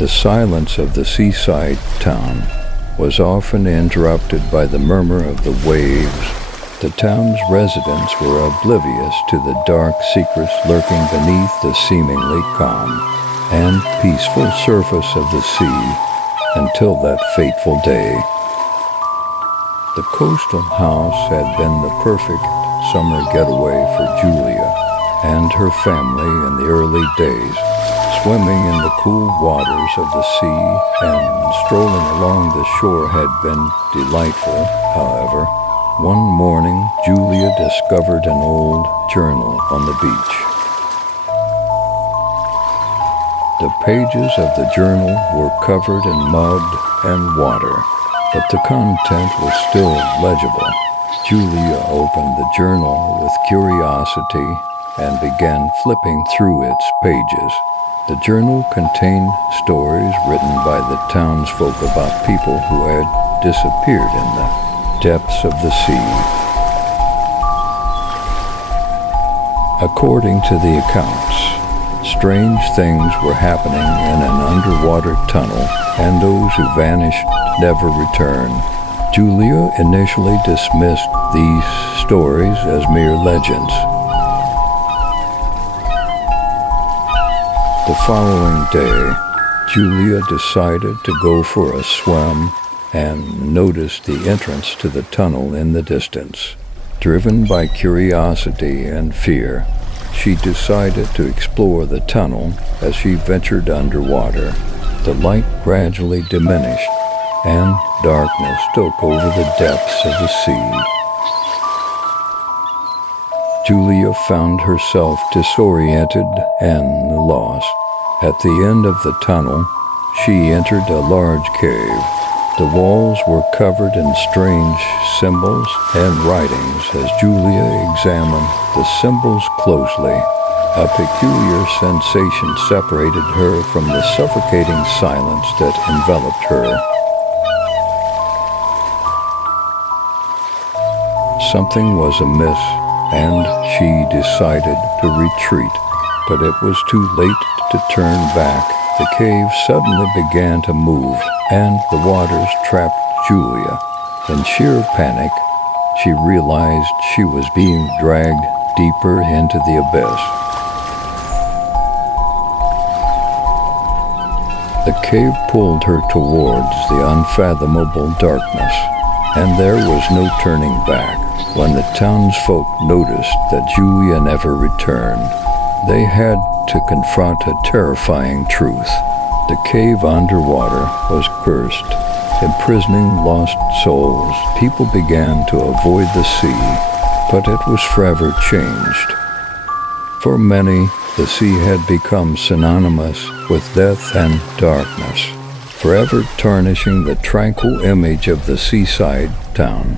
The silence of the seaside town was often interrupted by the murmur of the waves. The town's residents were oblivious to the dark secrets lurking beneath the seemingly calm and peaceful surface of the sea until that fateful day. The coastal house had been the perfect summer getaway for Julia and her family in the early days. Swimming in the cool waters of the sea and strolling along the shore had been delightful. However, one morning Julia discovered an old journal on the beach. The pages of the journal were covered in mud and water, but the content was still legible. Julia opened the journal with curiosity and began flipping through its pages. The journal contained stories written by the townsfolk about people who had disappeared in the depths of the sea. According to the accounts, strange things were happening in an underwater tunnel, and those who vanished never returned. Julia initially dismissed these stories as mere legends. The following day, Julia decided to go for a swim and noticed the entrance to the tunnel in the distance. Driven by curiosity and fear, she decided to explore the tunnel. As she ventured underwater, the light gradually diminished and darkness took over the depths of the sea. Julia found herself disoriented and lost. At the end of the tunnel, she entered a large cave. The walls were covered in strange symbols and writings. As Julia examined the symbols closely, a peculiar sensation separated her from the suffocating silence that enveloped her. Something was amiss, and she decided to retreat, but it was too late to turn back. The cave suddenly began to move, and the waters trapped Julia. In sheer panic, she realized she was being dragged deeper into the abyss. The cave pulled her towards the unfathomable darkness, and there was no turning back. When the townsfolk noticed that Julia never returned, they had to confront a terrifying truth. The cave underwater was cursed, imprisoning lost souls. People began to avoid the sea, but it was forever changed. For many, the sea had become synonymous with death and darkness, forever tarnishing the tranquil image of the seaside town.